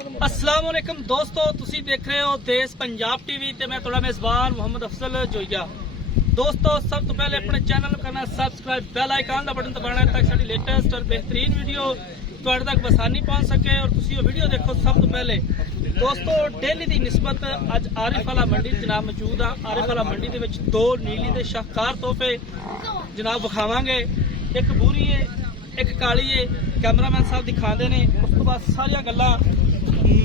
अस्सलाम वालेकुम दोस्तों, तुसी देख रहे हो देश पंजाब टीवी ते मैं थोड़ा मेजबान मोहम्मद अफजल जोइया। दोस्तों, सब तो पहले अपने चैनल को करना सब्सक्राइब, बेल आइकन का बटन दबाना ताकि साडी लेटेस्ट और बेहतरीन वीडियो तुहाडे तक आसानी पहुंच सके और तुसी वो वीडियो देखो सब तो पहले। दोस्तों, डेली की निस्बत अज आरिफ वाला मंडी जनाब मौजूद आ। आरिफ वाला मंडी दे विच दो नीली दे शाहकार तोहफे जनाब विखावांगे। एक बूरी है, एक काली है। कैमरामैन साहब दिखाते ने, उस तो बाद सारिया गल्लां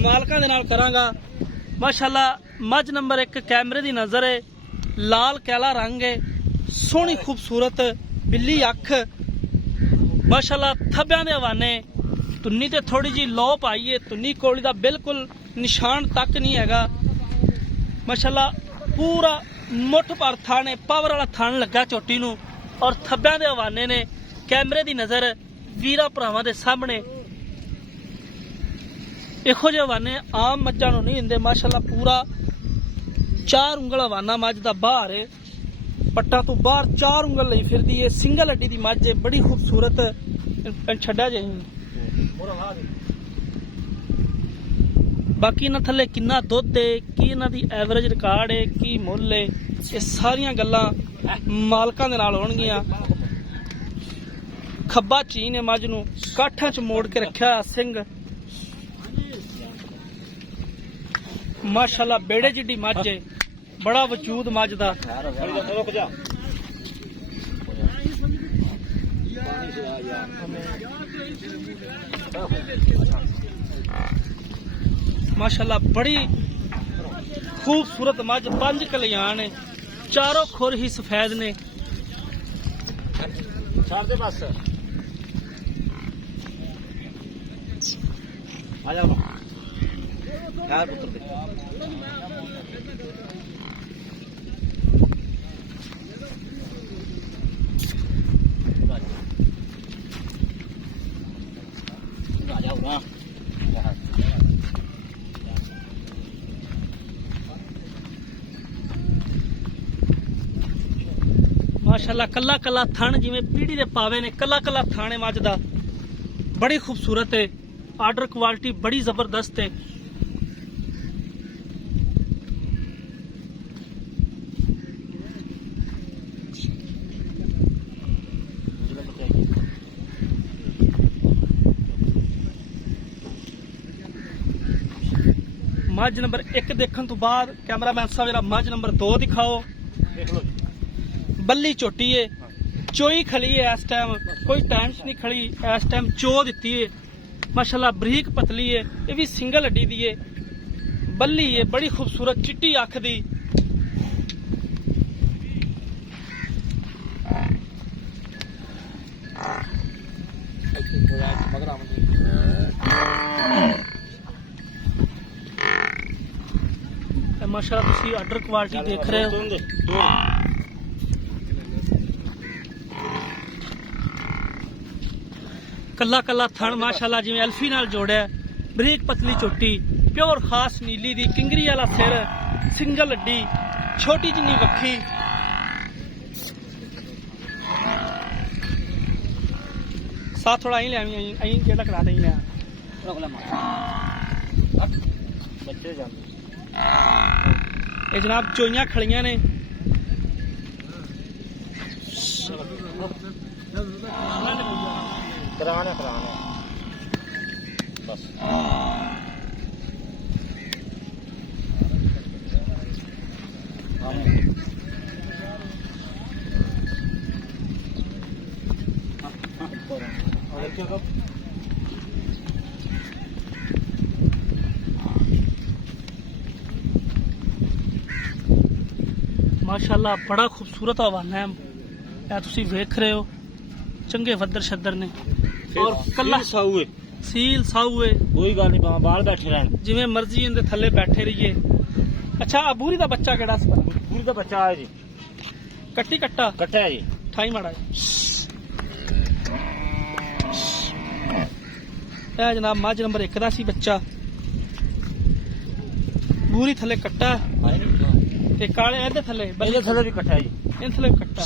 मालकां दे नाल करांगा। माशाअल्लाह मज नंबर 1 कैमरे दी नजर है, लाल कैला रंग है, सोहनी खूबसूरत बिल्ली अख। माशाअल्लाह थब्बियां दे हवाने, तुन्नी ते थोड़ी जी लोप आई है, तुन्नी कोली दा बिल्कुल निशान तक नहीं हैगा। माशाअल्लाह पूरा मुठ पर थान है, पावर वाला थान लगा चोटी नू और थब्बियां दे हवाने ने। कैमरे दी नजर वीरा भरावां दे सामने। इहो जे हवाने आम मज्जां नूं नहीं हिंदे। माशाअल्लाह पूरा 4 उंगल हवाना मज दा बाहर है, पट्टा तो बाहर 4 उंगल लई फिरदी है। सिंगल हड्डी दी मज है, बड़ी खूबसूरत। छड्डा जाई बाकी इन्हां थल्ले किन्ना दुध है, की इन्हां दी एवरेज रिकॉर्ड है, की मुੱਲ है, ये सारियां गल्लां मालकां दे नाल होणगीਆਂ। खब्बा चीन है मज नूं, काठां च मोड़ के रखिया सिंह। माशाअल्लाह बेड़े जिड्डी मज है, बड़ा वजूद मज दा। माशाअल्लाह बड़ी खूबसूरत मज, 5 कल्याण है, चारों खुर ही सफेद ने। यार पुत्र दे माशाअल्लाह कला कला थन जिवें पीढ़ी दे पावे ने, कला कला थान है मज दा, बड़ी खूबसूरत है। आर्डर क्वालिटी बड़ी जबरदस्त है। मज नंबर 1 देखने तो बाद कैमरामैन साहब जरा मज नंबर 2 दिखाओ। देख लो बल्ली चोटी है, चोई खली है इस टाइम, कोई टाइम नहीं खड़ी इस टाइम, चो दी है। माशाअल्लाह बरीक पतली है, ये भी सिंगल हड्डी दी है, बल्ली है बड़ी खूबसूरत चिट्टी अख दी। माशाअल्लाह तुसी आर्डर क्वालिटी देख रहे हो। कला कला थन माशाअल्लाह जिवें अल्फी नाल जोड़िया, बरीक पतली चोटी, प्योर खास नीली दी, किंगरी वाला सिर, सिंगल हड्डी, छोटी जिन्नी वक्खी। साथ थोड़ा आई ले आई जेड़ा करा दें ले बच्चे जान ये जनाब चोइयां खड़ियां ने। कराने बस माशाअल्लाह बड़ा खूबसूरत हवाना है, यह तुसी वेख रहे हो। चंगे वदर शदर ने और कला साऊ है, सील साऊ है, कोई गल नहीं, बाल बैठे रहन जिवें मर्जी इनदे थल्ले बैठे रहिए। अच्छा आ बूरी दा बच्चा केड़ा सी? पूरी का बच्चा है जी, कट्टी कट्टा कट्टा है जी। ठाई माड़ा है जनाब मज नंबर 1 दा सी बच्चा। बूरी थल्ले कट्टा ते काले एदे थल्ले बल्ले थल्ले भी कट्टा है जी, इन थल्ले भी कट्टा,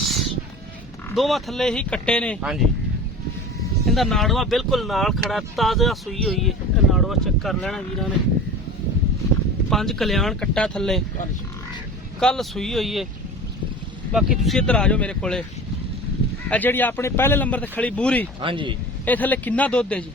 दोवां थल्ले ही कट्टे ने। हाँ जी ਇਹਦਾ ਨਾੜਵਾ ਬਿਲਕੁਲ ਨਾਲ ਖੜਾ, ਤਾਜ਼ਾ ਸੂਈ ਹੋਈ ਹੈ। ਇਹ ਨਾੜਵਾ ਚੈੱਕ ਕਰ ਲੈਣਾ ਵੀਰਾਂ ਨੇ। 5 ਕਲਿਆਣ ਕੱਟਾ ਥੱਲੇ, ਕੱਲ ਸੂਈ ਹੋਈ ਹੈ। ਬਾਕੀ ਤੁਸੀਂ ਇੱਧਰ ਆ ਜਾਓ ਮੇਰੇ ਕੋਲੇ। ਇਹ ਜਿਹੜੀ ਆਪਣੇ ਪਹਿਲੇ ਨੰਬਰ ਤੇ ਖੜੀ ਬੂਰੀ, ਹਾਂਜੀ ਇਹ ਥੱਲੇ ਕਿੰਨਾ ਦੁੱਧ ਹੈ ਜੀ?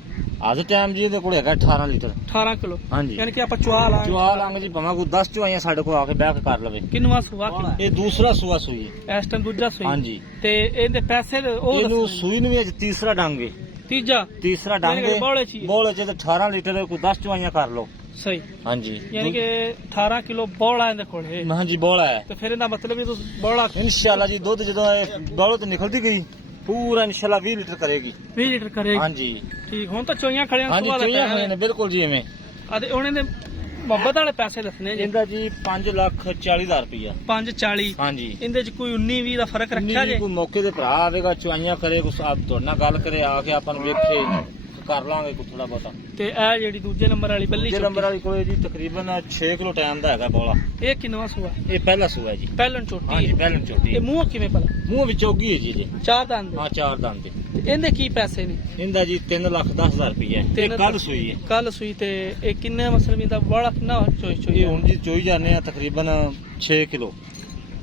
ਅੱਜ ਟਾਈਮ ਜੀ ਇਹਦੇ ਕੋਲ ਹੈਗਾ 18 ਲੀਟਰ। 18 ਕਿਲੋ, ਹਾਂਜੀ। ਯਾਨੀ ਕਿ ਆਪਾਂ ਚੁਆ ਲਾ ਚੁਆ ਲਾਂਗੇ ਜੀ, ਭਾਵੇਂ ਕੋਈ 10 ਚੁਆਈਆਂ ਸਾਡੇ ਕੋਲ ਆ ਕੇ ਬਹਿ ਕੇ ਕਰ ਲਵੇ। ਕਿੰਨਵਾ ਸੂਆ ਇਹ ਦੂਸਰਾ ਸੂਆ ਸੂਈ ਹੈ ਇਸ ਟਾਈਮ ਦੂਜਾ ਸੂਈ। ਹਾਂਜੀ। ਤੇ ਇਹਦੇ ਪੈਸੇ ਉਹ ਇਹਨੂੰ ਦੱਸੋ। ਸੂਈ ਨੂੰ ਵੀ ਅੱਜ ਤੀਸਰਾ ਡਾਂਗੇ। ਤੀਜਾ ਡਾਂਗੇ ਬੋਲੇ ਚ ਹੀ ਹੈ। ਬੋਲੇ ਚ ਤੇ 18 ਲੀਟਰ ਕੋਈ 10 ਚੁਆਈਆਂ ਕਰ ਲਓ। ਸਹੀ, ਹਾਂਜੀ ਯਾਨੀ ਕਿ 18 ਕਿਲੋ ਬੋਲਾ ਇਹਦੇ ਕੋਲ ਹੈ। ਹਾਂਜੀ ਬੋਲਾ ਹੈ। ਤੇ ਫਿਰ ਇਹਦਾ ਮਤਲਬ ਵੀ ਤੁਸੀਂ ਬੋਲਾ ਇਨਸ਼ਾਅੱਲਾ ਜੀ ਦੁੱਧ ਜਦੋਂ ਇਹ ਬੋਲੇ ਤੋਂ ਨਿਕਲਦੀ ਗਈ ਪੂਰਾ ਇਨਸ਼ਾਅੱਲਾ 20 ਲੀਟਰ ਕਰੇਗੀ। 20 ਲੀਟਰ ਕਰੇਗੀ। ਹਾਂਜੀ ਠੀਕ, ਹੁਣ ਤਾਂ ਚੋਈਆਂ ਖੜੀਆਂ ਹਾਂਜੀ ਸੁਭਾ ਦਾ ਚੋਈਆਂ ਟਾਈਮ ਹੋਈਆਂ ਨੇ ਬਿਲਕੁਲ ਜੀ ਐਵੇਂ। ਆ ਤੇ ਉਹਨਾਂ ਦੇ ਮੁਹੱਬਤ ਵਾਲੇ ਪੈਸੇ ਦੱਸਣੇ ਜੀ। ਇਹਦਾ ਜੀ 5,40,000 ਰੁਪਇਆ। 540। ਹਾਂਜੀ ਇਹਦੇ ਚ ਕੋਈ 19-20 ਦਾ ਫਰਕ ਰੱਖਿਆ ਜੇ? ਕੋਈ ਮੌਕੇ ਤੇ ਭਰਾ ਆਵੇਗਾ ਚੁਆਈਆਂ ਕਰੇ ਕੁਛ ਆਪ ਤੁਹਾਡੇ ਨਾਲ ਗੱਲ ਕਰੇ ਆ ਕੇ ਆਪਾਂ ਨੂੰ ਵੇਖੇ ਕਰ ਲਾਂਗੇ ਕੋਈ ਥੋੜਾ ਬਹੁਤਾ। ਤੇ ਇਹ ਜਿਹੜੀ ਦੂਜੇ ਨੰਬਰ ਵਾਲੀ ਬੱਲੀ ਦੂਜੇ ਨੰਬਰ ਵਾਲੀ ਕੋਲੇ ਜੀ ਤਕਰੀਬਨ 6 ਕਿਲੋ ਟਾਈਮ ਦਾ ਹੈਗਾ ਬੋਲਾ। ਇਹ ਕਿੰਨਵਾ ਸੂਆ? ਇਹ ਪਹਿਲਾ ਸੂਆ ਹੈ ਜੀ। ਪਹਿਲਣ ਛੋਟੀ ਹਾਂਜੀ ਹੈ। ਪਹਿਲਣ ਛੋਟੀ ਇਹ ਮੂੰਹ ਕਿਵੇਂ ਭਲਾ? ਮੂੰਹ ਵਿੱਚ ਚੋਗੀ ਹੈ ਜੀ ਇਹਦੇ। ਚਾਰ ਦੰਦ ਹਾਂ 4 ਦੰਦ ਦੇ। ਤੇ ਇਹਦੇ ਕੀ ਪੈਸੇ ਨੇ? ਇਹਦਾ ਜੀ 3,10,000 ਰੁਪਇਆ ਹੈ। ਇਹ ਕੱਲ ਸੂਈ ਹੈ। ਕੱਲ ਸੂਈ। ਤੇ ਇਹ ਕਿੰਨੇ ਮਸਲਮੀ ਦਾ ਬੜਾ ਕਿੰਨਾ ਚੋਈ ਚੋਈ ਇਹ ਹੁਣ ਜੀ ਚੋਈ ਜਾਂਦੇ ਆ ਤਕਰੀਬਨ 6 ਕਿਲੋ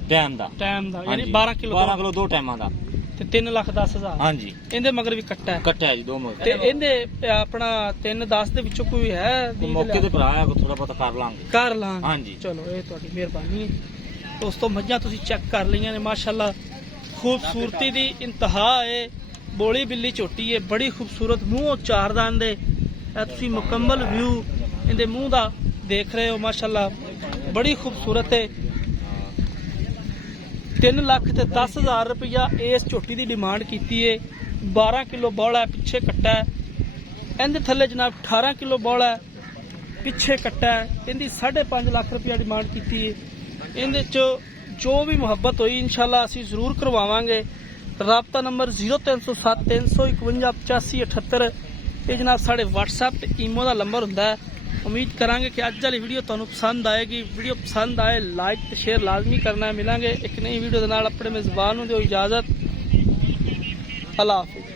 ਟਾਈਮ ਦਾ। ਟਾਈਮ ਦਾ, ਯਾਨੀ ਹਾਂਜੀ। 12 ਕਿਲੋ 12 ਕਿਲੋ ਦੋ ਟਾਈਮਾਂ ਦਾ। ਤੇ 3,10,000। ਹਾਂਜੀ ਇਹਦੇ ਮਗਰ ਵੀ ਕੱਟਾ ਹੈ। ਕੱਟਿਆ ਜੀ ਦੋ ਮੌਕੇ ਤੇ ਇਹਦੇ ਆਪਣਾ 3-10 ਦੇ ਵਿੱਚੋਂ ਕੋਈ ਹੈ ਮੌਕੇ ਤੇ ਭਰਾ ਆ ਥੋੜਾ ਬਹੁਤਾ ਕਰ ਲਾਂਗੇ। ਕਰ ਲਾਂ। ਹਾਂਜੀ। ਚਲੋ ਇਹ ਤੁਹਾਡੀ ਮਿਹਰਬਾਨੀ ਹੈ। ਦੋਸਤੋ ਮੱਝਾਂ ਤੁਸੀਂ ਚੈੱਕ ਕਰ ਲਈਆਂ ਨੇ, ਮਾਸ਼ਾਅੱਲਾ ਖੂਬਸੂਰਤੀ ਦੀ ਇੰਤਹਾ ਹੈ। ਬੋਲੀ ਬਿੱਲੀ ਝੋਟੀ ਹੈ, ਬੜੀ ਖੂਬਸੂਰਤ ਮੂੰਹ ਚਾਰ ਦੰਦ ਦੇ। ਇਹ ਤੁਸੀਂ ਮੁਕੰਮਲ ਵਿਊ ਇਹਦੇ ਮੂੰਹ ਦਾ ਦੇਖ ਰਹੇ ਹੋ, ਮਾਸ਼ਾਅੱਲਾ ਬੜੀ ਖੂਬਸੂਰਤ ਹੈ। 3,10,000 ਰੁਪਇਆ ਇਸ ਝੋਟੀ ਦੀ ਡਿਮਾਂਡ ਕੀਤੀ ਹੈ। 12 ਕਿਲੋ ਬੋਲਾ ਪਿੱਛੇ ਕੱਟਾ ਹੈ। ਇਹਦੇ ਥੱਲੇ ਜਨਾਬ 18 ਕਿਲੋ ਬੋਲਾ ਪਿੱਛੇ ਕੱਟਾ ਹੈ। ਇਹਦੀ 5.5 ਲੱਖ ਰੁਪਇਆ ਡਿਮਾਂਡ ਕੀਤੀ ਹੈ। ਇਹਦੇ ਚ ਜੋ ਵੀ ਮੁਹੱਬਤ ਹੋਈ ਇਨਸ਼ਾਅੱਲਾ ਅਸੀਂ ਜ਼ਰੂਰ ਕਰਵਾਵਾਂਗੇ। ਰਾਬਤਾ ਨੰਬਰ 0307 351 8578। ਇਹ ਜਨਾਬ ਸਾਡੇ WhatsApp ਤੇ ਈਮੋ ਦਾ ਨੰਬਰ ਹੁੰਦਾ ਹੈ। ਉਮੀਦ ਕਰਾਂਗੇ ਕਿ ਅੱਜ ਵਾਲੀ ਵੀਡੀਓ ਤੁਹਾਨੂੰ ਪਸੰਦ ਆਏਗੀ। ਵੀਡੀਓ ਪਸੰਦ ਆਏ ਲਾਈਕ ਤੇ ਸ਼ੇਅਰ ਲਾਜ਼ਮੀ ਕਰਨਾ ਹੈ। ਮਿਲਾਂਗੇ ਇੱਕ ਨਈ ਵੀਡੀਓ ਦੇ ਨਾਲ। ਆਪਣੇ ਮੇਜ਼ਬਾਨ ਨੂੰ ਦਿਓ ਇਜਾਜ਼ਤ। ਅੱਲਾ ਹਾਫਿਜ਼।